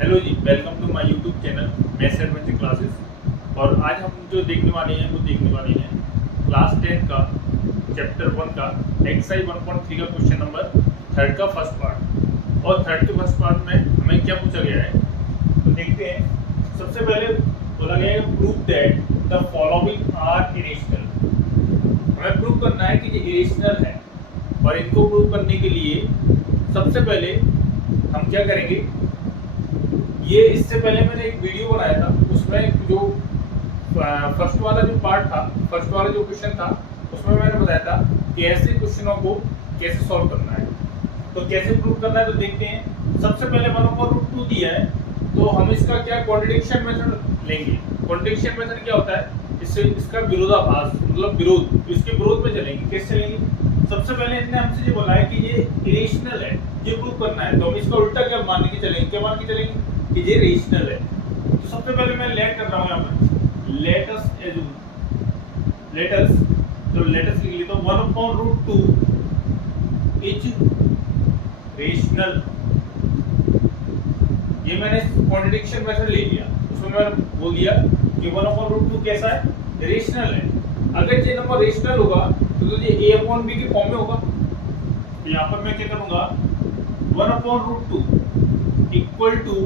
Hello ji, welcome to my YouTube channel maths adventure classes. और आज हम जो देखने वाले हैं क्लास 10 का चैप्टर 1 का एक्सरसाइज 1.3 का क्वेश्चन नंबर थर्ड का फर्स्ट पार्ट। और थर्ड के फर्स्ट पार्ट में हमें क्या पूछा गया है तो देखते हैं। सबसे पहले बोला गया है prove that the following are irrational. हमें प्रूव करना है कि ये इरेशनल है, और इनको प्रूव करने के लिए सबसे पहले हम क्या करेंगे, ये इससे पहले मैंने एक वीडियो बनाया था, उसमें जो फर्स्ट वाला जो पार्ट था, फर्स्ट वाला जो क्वेश्चन था, उसमें मैंने बताया था कि ऐसे क्वेश्चनों को कैसे सॉल्व करना है। तो कैसे प्रूव करना है तो देखते हैं। सबसे पहले 1/√2 दिया है, तो हम इसका क्या कॉन्ट्रडिक्शन मेथड लेंगे। कॉन्ट्रडिक्शन मेथड क्या होता है, इससे इसका विरोधाभास मतलब विरोध, तो इसके विरोध में चलेंगे। कैसे चलेंगे? सबसे पहले इसने हमसे ये बोला है कि ये इरेशनल है, ये प्रूव करना है, तो हम इसका उल्टा क्या मान के चलेंगे, क्या मान के चलेंगे कि ये रेशनल है। तो सबसे पहले मैं लेट कर रहा हूं यहां पर, लेटस एज्यूम, लेटस, तो लेटस लिख लेता हूं 1/√2 इज रेशनल। ये मैंने कॉन्ट्रडिक्शन मेथड ले लिया, उसमें मैंने बोल दिया कि 1/√2 कैसा है, रेशनल है। अगर ये नंबर रेशनल होगा तो ये a/b के फॉर्म में होगा। तो यहां पर मैं क्या करूंगा, 1/√2 इक्वल टू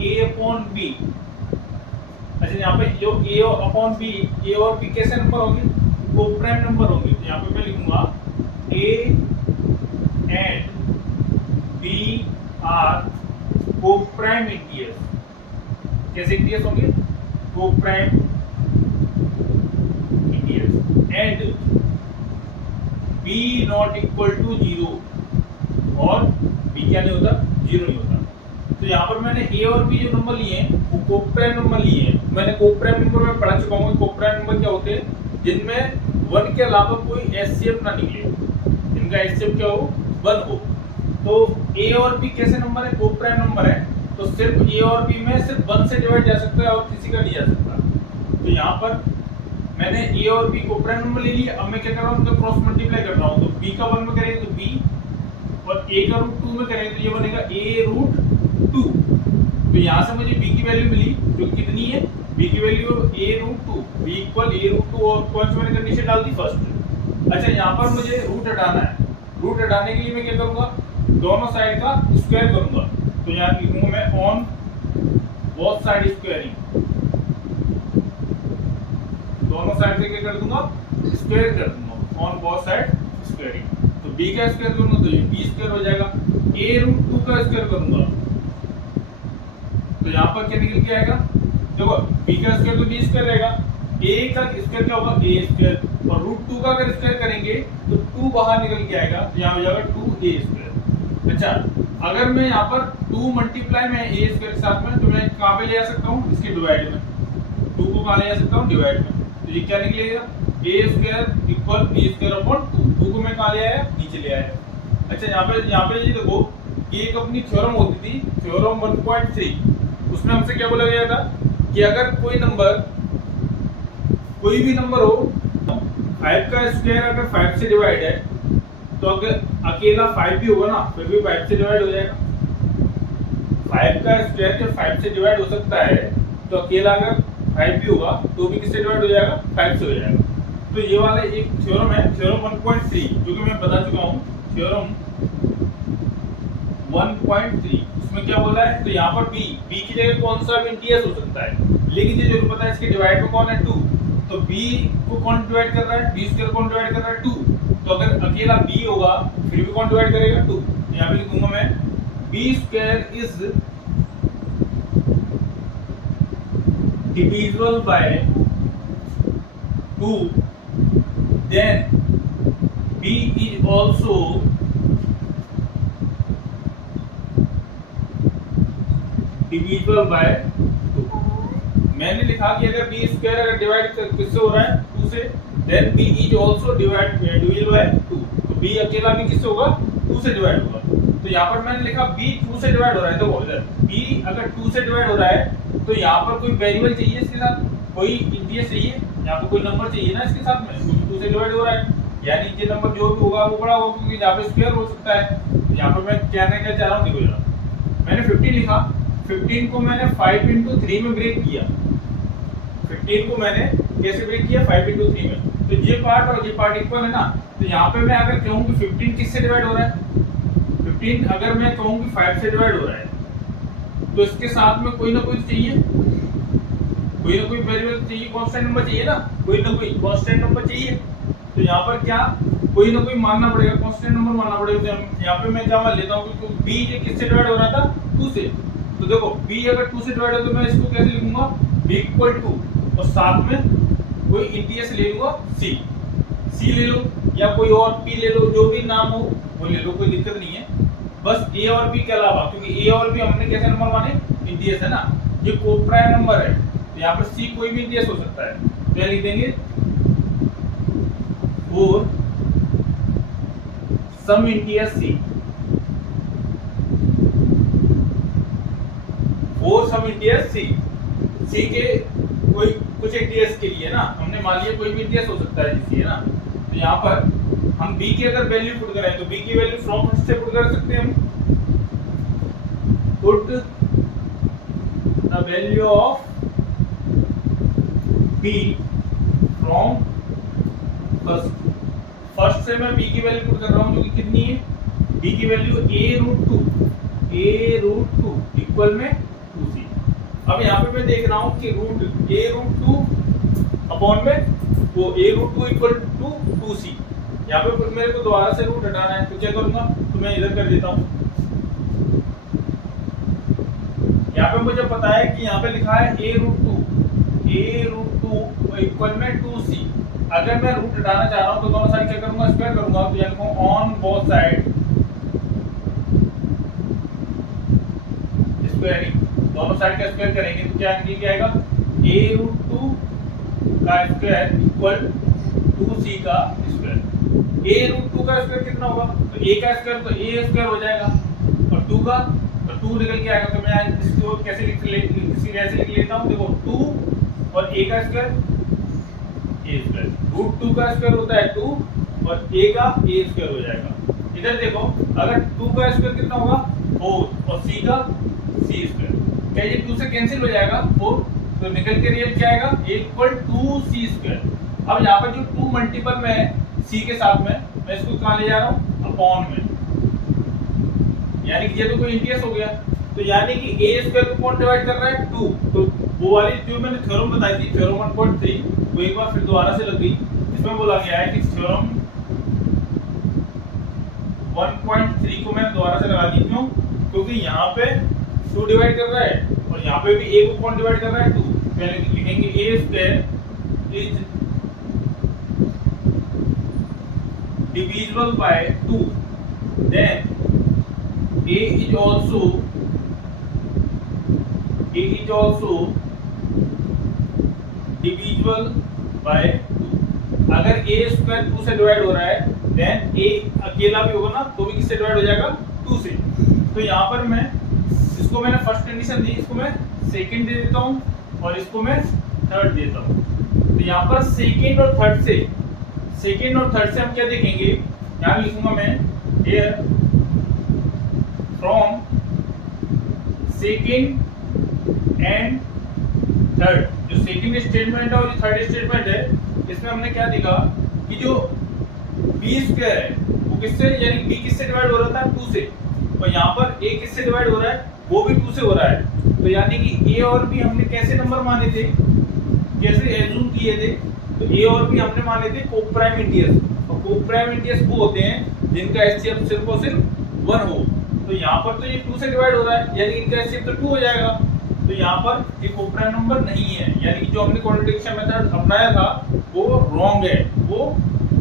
a/b। अच्छा, यहाँ पे जो a/b, a और b कैसे नंबर होंगे, कोप्राइम नंबर होंगे। तो यहाँ पे मैं लिखूंगा a and b are coprime integers. कैसे इंटीजर्स होंगे, coprime integers. And b not equal to 0, और b क्या नहीं होता, 0 नहीं होता। तो यहाँ पर मैंने a और b जो नंबर लिए हैं वो कोप्राइम नंबर लिए हैं। मैंने कोप्राइम नंबर में पढ़ा चुका हूँ। कोप्राइम नंबर क्या होते हैं, जिनमें 1 के अलावा कोई एचसीएफ ना निकले, जिनका एचसीएफ क्या हो, 1 हो। तो a और b कैसे नंबर है, कोप्राइम नंबर है, तो सिर्फ a और b में सिर्फ 1 से डिवाइड जा सकता है और किसी का नहीं जा सकता। तो यहाँ पर मैंने a और b कोप्राइम नंबर ले लिया। अब मैं क्या कर रहा हूँ, उनका क्रॉस मल्टीप्लाई कर रहा हूँ। तो b का 1 में करेंगे तो b, और a का √2 में करेंगे तो ये बनेगा a√2। तो यहाँ से मुझे b की वैल्यू मिली, जो कितनी है, b की value a√2, b equal a√2, और कौन सी मैंने कंडीशन डाल दी, फर्स्ट। अच्छा, यहाँ पर मुझे रूट हटाना है। रूट हटाने के लिए मैं क्या करूंगा, दोनों साइड का स्क्वायर करूंगा। तो यहाँ लिखूंगा मैं ऑन बोथ साइड स्क्वायरिंग, दोनों साइड से क्या कर दूंगा, स्क्वायर कर दूंगा, ऑन बोथ साइड स्क्वायरिंग। तो b का स्क्वायर करूंगा तो ये b स्क्वायर हो जाएगा, a√2 का स्क्वायर करूंगा तो यहाँ पर क्या निकल के आएगा, देखो b का स्क्वायर तो b स्क्वायर रहेगा, a का स्क्वायर क्या होगा, a स्क्वायर, और √2 का अगर स्क्वायर करेंगे तो 2 बाहर निकल के आएगा, तो यहाँ हो जाएगा 2a स्क्वायर। अच्छा, अगर मैं यहाँ पर 2 मल्टीप्लाई में a स्क्वायर के साथ में, तो मैं कहाँ पे ले जा सकता हूँ, इसके डिवाइड में। 2 को कहाँ ले जा सकता हूँ, डिवाइड में। तो ये क्या निकलेगा, a square equal b square upon 2। 2 को मैं कहाँ ले आया, नीचे ले आया। अच्छा, यहाँ पे ये देखो कि एक अपनी थ्योरम होती थी, थ्योरम 1.3, उसमें हमसे क्या बोला गया था कि अगर कोई भी नंबर हो, 5 का स्क्वायर अगर 5 से डिवाइड है, तो अगर अकेला 5 भी होगा ना, फिर भी 5 से डिवाइड हो जाएगा। 5 का स्क्वायर जब 5 से डिवाइड हो सकता है, तो अकेला अगर 5 भी होगा तो भी किससे डिवाइड हो जाएगा, 5 से हो जाएगा। तो ये वाला एक थ्योरम है, थ्योरम 1.3, जो कि मैं बता चुका हूँ, थ्योरम 1.3। उसमें क्या बोला है, तो यहाँ पर b की जगह कौन सा भी इंटीजर हो सकता है, लेकिन ये जरूर पता है इसके डिवाइड में कौन है, 2। तो b को कौन डिवाइड कर रहा है, b स्क्वायर कौन डिवाइड कर रहा है, 2। तो अगर अकेला b होगा फिर भी कौन डिवाइड करेगा, 2। यहाँ पे लिखूंगा मैं b square is divisible by 2, then b is also divisible by 2। मैंने लिखा कि अगर b स्क्वायर अगर डिवाइड किससे हो रहा है, 2 से, then b is also divisible by 2। तो b अकेला भी किससे होगा, 2 से डिवाइड होगा। तो यहाँ पर मैंने लिखा b 2 से डिवाइड हो रहा है, तो इधर b अगर 2 से डिवाइड हो रहा है, तो यहाँ पर कोई वेरिएबल चाहिए इसके साथ, कोई इंटीजर चाहिए, यहाँ पर कोई नंबर चाहिए ना इसके साथ में, क्योंकि 2 से डिवाइड हो रहा है, यानी ये नंबर जो भी होगा वो बड़ा होगा, क्योंकि यहाँ पे स्क्वायर हो सकता है। यहाँ पर मैं कहने क्या चाह रहा हूँ, देखो जरा मैंने 50 लिखा, 15 को मैंने 5 इंटू 3 में ब्रेक किया, 15 को मैंने कैसे ब्रेक किया, 5 इंटू 3 में, तो ये पार्ट और ये पार्ट इक्वल है ना। तो यहाँ पे मैं अगर कहूँ कि 15 किससे डिवाइड हो रहा है, 15 अगर मैं कहूँ कि 5 से डिवाइड हो रहा है, तो इसके साथ में कोई ना कोई चाहिए, कोई ना कोई वेरिएबल चाहिए, कांस्टेंट नंबर चाहिए ना, कोई ना कोई कांस्टेंट नंबर चाहिए। तो यहाँ पर क्या कोई ना कोई मानना पड़ेगा, कांस्टेंट नंबर मानना पड़ेगा। तो यहाँ पे मैं क्या मान लेता हूँ कि b ये किससे डिवाइड हो रहा था, 2 से। तो देखो b अगर 2 से डिवाइड हो तो मैं इसको कैसे लिखूंगा, b इक्वल टू और साथ में कोई इंटीजर ले लूंगा c ले लो या कोई और p ले लो, जो भी नाम हो वो ले लो, कोई दिक्कत नहीं है। बस a और b के अलावा, क्योंकि a और b हमने कैसे नंबर माने, इंटीजर है ना, ये कोप्राइम नंबर है, तो यहाँ पर c कोई भी इंटीजर हो सकता है। तो लिख देंगे और सम इंटीजर c, और सम इंटीजर c के कोई कुछ इंटीजर्स के लिए ना, हमने मान लिया कोई भी इंटीजर हो सकता है जिससे, है ना। तो यहाँ पर हम b की अगर वैल्यू पुट करें तो b की वैल्यू फ्रॉम फर्स्ट से पुट कर सकते हैं हम, put the value of b from first से मैं b की वैल्यू पुट कर रहा हूँ, जो कि कितनी है, b की value a root two equal में 2c। अब यहाँ पे मैं देख रहा हूँ कि a रूट 2 अपॉन में वो a root 2 equal to 2c। यहाँ पे मेरे को दोबारा से रूट हटाना है, तो क्या करूंगा, तो मैं इधर कर देता हूँ। यहाँ पे मुझे पता है कि यहाँ पे लिखा है a रूट 2 इक्वल में 2c। अगर मैं रूट हटाना चाह रहा हूँ तो दोनों साइड क्या करूंगा, स्क्वायर करूंगा। तो यानी ऑन बोथ साइड स्क्वायरिंग, दोनों साइड का स्क्वायर करेंगे तो क्या आएगा, a रूट 2 का स्क्वायर इक्वल 2c का स्क्वायर। a रूट 2 का स्क्वायर कितना होगा, तो a का स्क्वायर तो a स्क्वायर हो जाएगा, और 2 का तो 2 निकल के आएगा। तो मैं इसको कैसे लिख लेता हूँ, देखो 2 और a का स्क्वायर a स्क्वायर, रूट 2 का स्क्वायर होता है 2 और a का a स्क्वायर हो जाएगा। इधर देखो अगर 2 का स्क्वायर कितना होगा 4 और c का c स्क्वायर, क्या ये 2 से कैंसिल हो जाएगा 4, तो निकल के रिजल्ट क्या आएगा, a इक्वल 2c स्क्वायर। अब यहाँ पर जो 2 मल्टीपल में है c के साथ में, मैं इसको कहाँ ले जा रहा हूँ, अपॉन में, यानी कि ये तो कोई इंटीजर हो गया। तो यानी कि a स्क्वायर को कौन डिवाइड कर रहा है, 2। तो वो वाली जो मैंने थ्योरम बताई थी, थ्योरम 1.3, वो एक बार फिर दोबारा से लग गई। इसमें बोला गया है कि थ्योरम 1.3 को मैंने दोबारा से लगा दी, क्यों, क्योंकि यहाँ पे 2 डिवाइड कर रहा है और यहाँ पे भी a को कौन डिवाइड कर रहा है, 2। पहले लिखेंगे a square is divisible by 2, then a is also divisible by 2। अगर a स्क्वायर 2 से डिवाइड हो रहा है, then a अकेला भी होगा ना, तो भी किससे डिवाइड हो जाएगा, 2 से। तो यहाँ पर मैं इसको मैंने फर्स्ट कंडीशन दी, इसको मैं सेकंड दे देता हूँ और इसको मैं थर्ड देता हूँ। तो यहाँ पर सेकंड और थर्ड से हम क्या देखेंगे, यहाँ लिखूंगा मैं here from second and third. जो सेकंड स्टेटमेंट है और जो थर्ड स्टेटमेंट है, इसमें हमने क्या देखा कि जो b स्क्वायर है वो किससे, यानी b किससे डिवाइड हो रहा था, 2 से, और यहाँ पर a किससे डिवाइड हो रहा है, वो भी 2 से हो रहा है। तो यानी कि a और b हमने कैसे नंबर माने थे, कैसे एज्यूम किए थे, तो a और b हमने माने थे कोप्राइम इंटीजर्स, और कोप्राइम इंटीजर्स वो होते हैं जिनका एचसीएफ सिर्फ और सिर्फ 1 हो। तो यहाँ पर तो ये 2 से डिवाइड हो रहा है, यानी इनका एचसीएफ तो 2 हो जाएगा। तो यहाँ पर ये कोप्राइम नंबर नहीं है, यानी कि जो हमने कॉन्ट्रडिक्शन मेथड अपनाया था वो रॉन्ग है। वो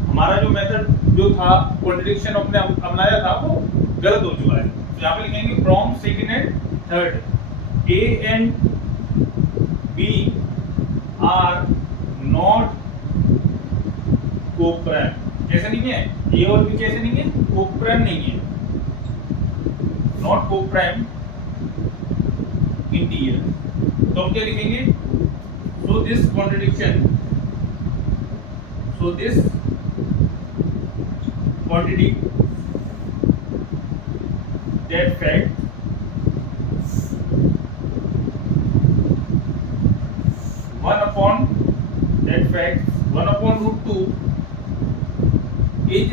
हमारा जो मेथड जो था कॉन्ट्रडिक्शन अपने अपनाया था वो गलत हो चुका है। तो यहाँ पे लिखेंगे from second and third a and b are not coprime. कैसे नहीं है, a और b कैसे नहीं है, कोप्राइम नहीं है, नॉट कोप्राइम इंटीजर। तो हम क्या लिखेंगे, so this contradiction that fact upon that fact 1 upon root 2 is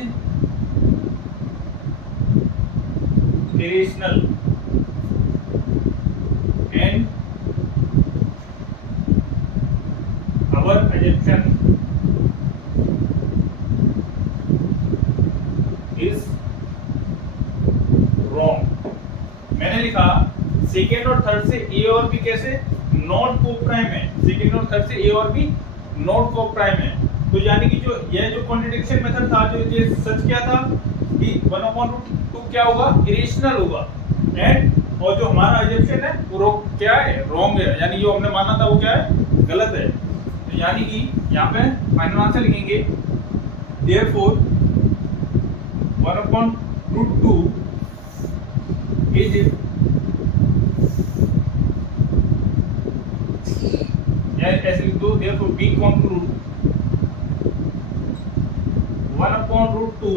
irrational and our assumption is wrong। मैंने लिखा सेकेंड और थर्ड से ए और बी कैसे नॉट को प्राइम है, सेकेंड और थर्ड से ए और बी नॉट को प्राइम है। तो यानी कि जो ये जो कॉन्ट्रडिक्शन मेथड था, जो ये सच क्या था कि 1/√2 क्या होगा, इरेशनल होगा, एंड और जो हमारा अजम्पशन है वो क्या है, रॉन्ग है, यानी जो हमने माना था वो क्या है, गलत है। तो यानी कि यहाँ पे फाइनल आंसर लिखेंगे देयरफॉर 1/√2 इज ऐसे लिख दो, therefore b conclude 1/√2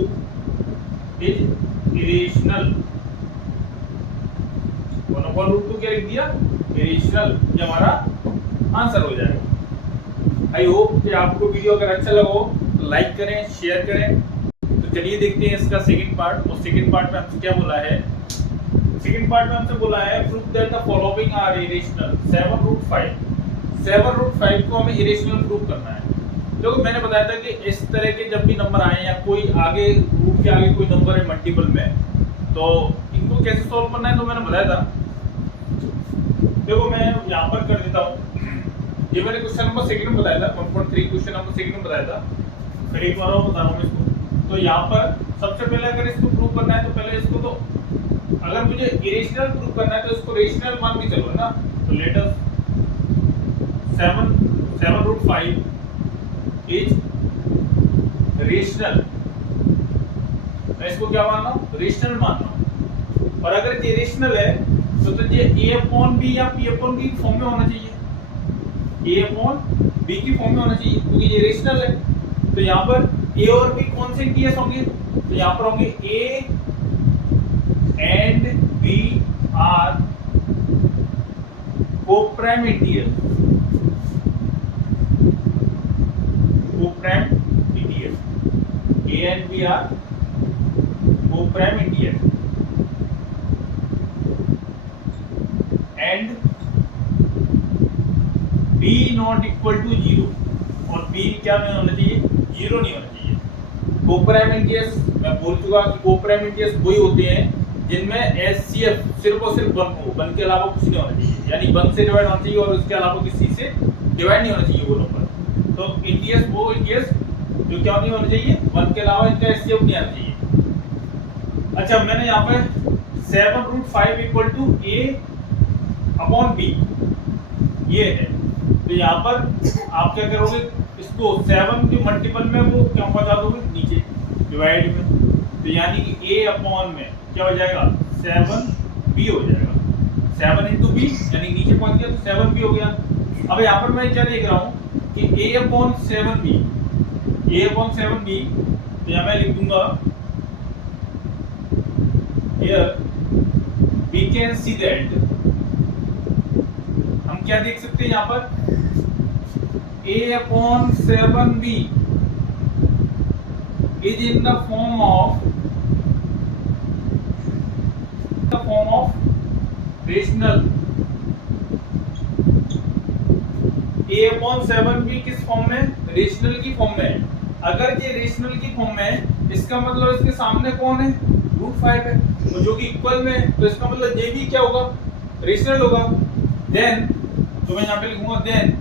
is irrational। 1/√2 क्या लिख दिया, irrational, ये हमारा आंसर हो जाएगा। आई होप कि आपको वीडियो अगर अच्छा लगा हो तो लाइक करें, शेयर करें। तो चलिए देखते हैं इसका सेकंड पार्ट। और सेकंड पार्ट में हमसे क्या बोला है, सेकंड पार्ट में हमसे बोला है prove that the following are irrational. 7√5 को हमें इरेशनल प्रूव करना है। देखो मैंने बताया था कि इस तरह के जब भी नंबर आए या कोई आगे रूट के आगे कोई नंबर है मल्टीपल में, तो इनको कैसे सॉल्व करना है तो मैंने बताया था। देखो मैं यहाँ पर कर देता हूँ, ये मैंने क्वेश्चन नंबर सेकंड में बताया था, 1.3 क्वेश्चन नंबर सेकंड में बताया था, फिर एक बार और बता रहा हूँ इसको। तो यहाँ पर सबसे पहले अगर इसको प्रूव करना है तो पहले इसको, तो अगर मुझे इरेशनल प्रूव करना है तो इसको रेशनल मान के चलो ना। तो लेट अस 7√5 इज रेशनल, मैं इसको क्या मान रहा हूँ, रेशनल मान रहा हूँ। और अगर ये रेशनल है तो ये a/b या p/b की फॉर्म में होना चाहिए, a/b की फॉर्म में होना चाहिए क्योंकि ये रेशनल है। तो यहाँ पर a और b कौन से इंटीजर्स होंगे, तो यहाँ पर होंगे a and b are coprime integer, coprime integer, a and b are coprime integer, and b not equal to 0, और b क्या नहीं होना चाहिए, 0 नहीं होना चाहिए। कोप्राइम इंटीजर्स मैं बोल चुका कि कोप्राइम इंटीजर्स वही होते हैं जिनमें एचसीएफ सिर्फ और सिर्फ 1 हो, 1 के अलावा कुछ नहीं होना चाहिए, यानी 1 से डिवाइड होना चाहिए और उसके अलावा किसी से डिवाइड नहीं होना चाहिए वो नंबर। तो इंटीजर्स वो इंटीजर्स जो क्या नहीं होना चाहिए, 1 के अलावा इनका एचसीएफ नहीं आना चाहिए। अच्छा मैंने यहाँ पे 7√5 इक्वल टू a/b ये है, तो यहाँ पर आप क्या करोगे, इसको 7 के मल्टीपल में वो क्या पहुंचा दोगे, नीचे डिवाइड में। तो यानी कि a/ में क्या हो जाएगा, 7b हो जाएगा, 7 इंटू बी यानी नीचे पहुंच गया तो 7b हो गया। अब यहाँ पर मैं क्या देख रहा हूँ कि a/7b, तो यहाँ मैं लिख दूंगा here we can see that, हम क्या देख सकते हैं यहाँ पर, a/7b is in the form of rational. a/7b किस फॉर्म में, रेशनल की फॉर्म में। अगर ये रेशनल की फॉर्म में है इसका मतलब इसके सामने कौन है, √5 है, तो जो कि इक्वल में है, तो इसका मतलब ये भी क्या होगा, रेशनल होगा। देन तो मैं यहाँ पे लिखूंगा देन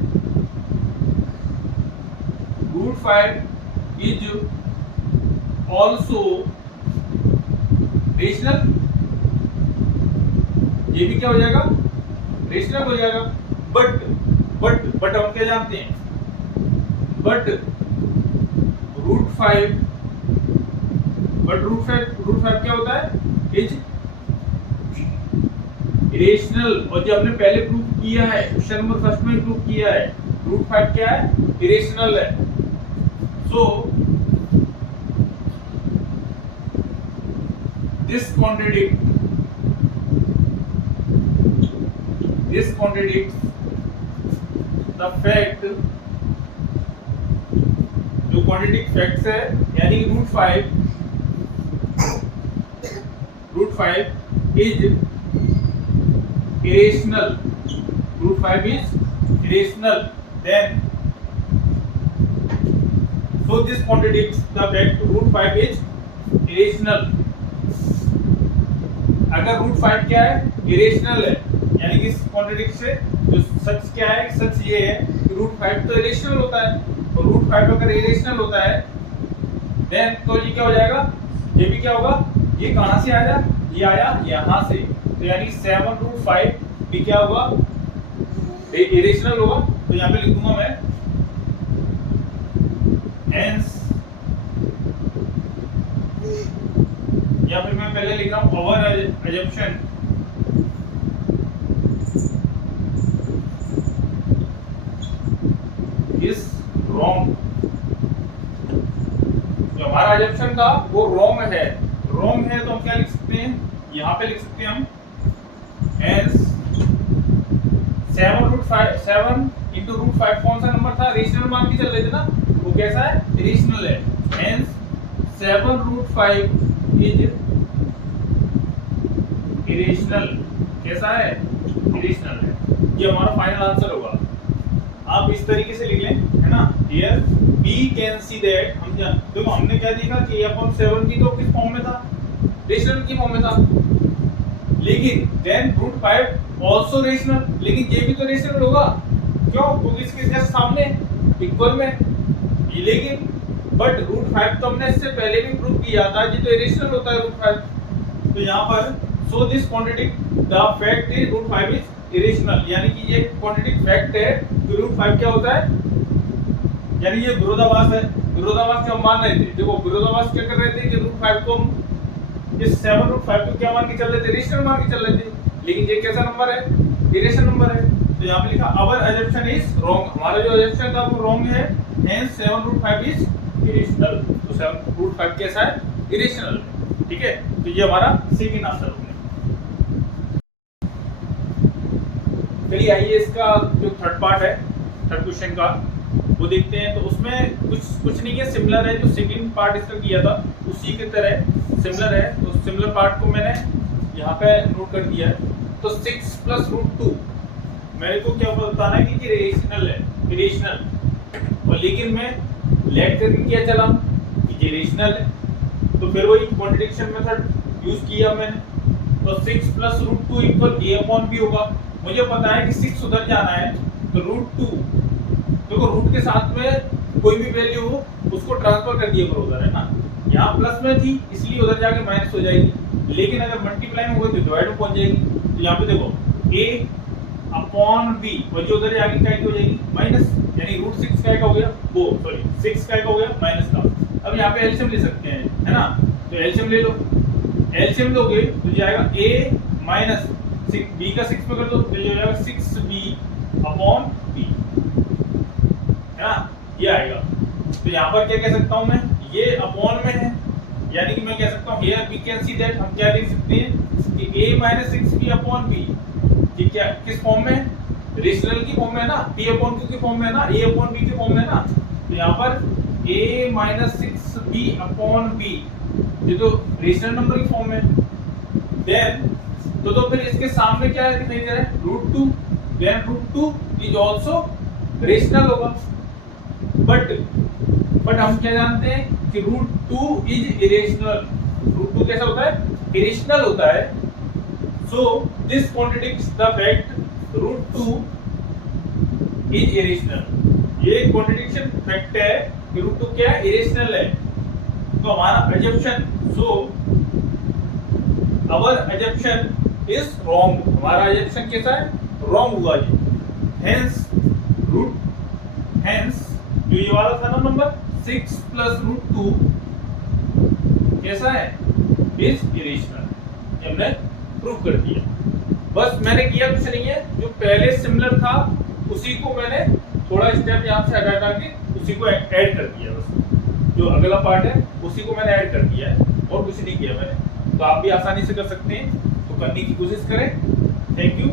√5 इज ऑल्सो रेशनल, ये भी क्या हो जाएगा, रेशनल हो जाएगा। बट हम क्या जानते हैं, बट √5 क्या होता है, इज इरेशनल। और जो हमने पहले प्रूव किया है, क्वेश्चन नंबर फर्स्ट में प्रूव किया है, √5 क्या है, इरेशनल है। So this contradicts the fact quadratic facts है, यानी root five is irrational, root five is irrational, then so this contradicts the fact root 5 is irrational। अगर रूट 5 क्या है, इरेशनल है, यानी कि इस कॉन्ट्रडिक्ट से जो सच क्या है, सच ये है कि रूट 5 तो इरेशनल होता है, और रूट 5 अगर इरेशनल होता है देन तो ये क्या हो जाएगा, ये भी क्या होगा, ये कहां से आया, ये आया यहां से, तो यानी 7√5 भी क्या होगा, इरेशनल होगा। तो यहाँ पे लिख दूंगा मैं hence, या फिर मैं पहले लिख रहा हूं our assumption is wrong। जो हमारा assumption था वो wrong है, wrong है तो हम क्या लिख सकते हैं, यहाँ पे लिख सकते हैं हम hence 7 into रूट 5 कौन सा नंबर था, रेशनल मान के चल रहे थे ना, वो कैसा है, इरेशनल है, hence 7√5 इज इरेशनल। कैसा है, इरेशनल है। ये हमारा फाइनल आंसर होगा। आप इस तरीके से लिख लें, है ना। Here we can see that, हम देखो हमने क्या देखा कि a/7 भी तो किस फॉर्म में था, रेशनल की फॉर्म में था, लेकिन then √5 also रेशनल, लेकिन ये भी तो रेशनल होगा, क्यों, क्योंकि इसके जस्ट सामने इक्वल में, लेकिन बट √5 तो हमने इससे पहले भी प्रूव किया था, ये तो इरेशनल होता है √5। तो यहाँ पर so this quadratic the fact is √5 is irrational, यानी कि ये क्वाड्रेटिक फैक्ट है कि √5 क्या होता है, यानी ये विरोधाभास है। विरोधाभास जो हम मान रहे थे, देखो विरोधाभास क्या कर रहे थे कि √5 को हम इस 7√5 को क्या मान के चल रहे थे, इरेशनल मान के चल रहे थे, लेकिन ये कैसा नंबर है, इरेशनल नंबर है। तो यहाँ पे लिखा आवर assumption इज रॉन्ग, हमारा जो assumption था वो रॉन्ग है, hence 7√5 इज इरेशनल। तो 7√5 कैसा है, इरेशनल, ठीक है। तो ये हमारा सेकंड आंसर हो गया। चलिए आइए इसका जो थर्ड पार्ट है, थर्ड क्वेश्चन का, वो देखते हैं। तो उसमें कुछ नहीं है, सिमिलर है, जो सेकंड पार्ट इसका किया था उसी की तरह सिमिलर है। तो सिमिलर पार्ट को मैंने यहाँ पे नोट कर दिया है। तो 6 + √2 मेरे को क्या बताना है कि इरेशनल है, इरेशनल, और लेकिन मैं लेट करके क्या चला कि इरेशनल है, तो फिर वही कॉन्ट्रडिक्शन मेथड यूज किया मैंने। तो 6 + √2 = a/b होगा। मुझे पता है कि 6 उधर जाना है, तो √2 देखो रूट के साथ में कोई भी वैल्यू हो उसको ट्रांसफर कर दिया करो उधर, है ना। यहाँ प्लस में थी इसलिए उधर जाके माइनस हो जाएगी, लेकिन अगर मल्टीप्लाई में होगी तो डिवाइड में पहुंच जाएगी। तो यहाँ पे देखो a/b, और जो उधर आगे क्या हो जाएगी, माइनस, यानी √6 का हो गया, वो सॉरी 6 का हो गया माइनस का। अब यहाँ पे एलसीएम ले सकते हैं, है ना। तो एलसीएम ले लो, एलसीएम लोगे तो जाएगा a - 6, b का 6 पे कर दो तो ये हो जाएगा 6b/b, है ना, ये आएगा। तो यहाँ पर क्या कह सकता हूँ मैं, ये अपॉन में है, यानी कि मैं कह सकता हूँ here we can see that, हम क्या देख सकते हैं कि a - 6b/b, ये क्या किस फॉर्म में, रेशनल की फॉर्म में है ना, p/q की फॉर्म में है ना, a/b की फॉर्म में है ना। तो यहाँ पर a - 6b/b, ये तो रेशनल नंबर की फॉर्म में। देन तो फिर इसके सामने क्या दिखाई दे रहा है, √2, देन √2 इज आल्सो रेशनल होगा। बट हम क्या जानते हैं कि √2 इज इरेशनल। √2 कैसा होता है, इरेशनल होता है। So this contradicts the fact √2 is irrational. ये कॉन्ट्रडिक्शन फैक्ट है कि √2 क्या है, इरेशनल है। तो हमारा assumption, so our assumption is wrong, हमारा assumption कैसा है, wrong हुआ ये। hence जो ये वाला था ना नंबर 6 + √2 कैसा है, is irrational, ये हमने प्रूव कर दिया। बस मैंने किया कुछ नहीं है, जो पहले सिमिलर था उसी को मैंने थोड़ा स्टेप यहाँ से हटा के उसी को ऐड कर दिया। बस जो अगला पार्ट है उसी को मैंने ऐड कर दिया है, और कुछ नहीं किया मैंने। तो आप भी आसानी से कर सकते हैं, तो करने की कोशिश करें। Thank you.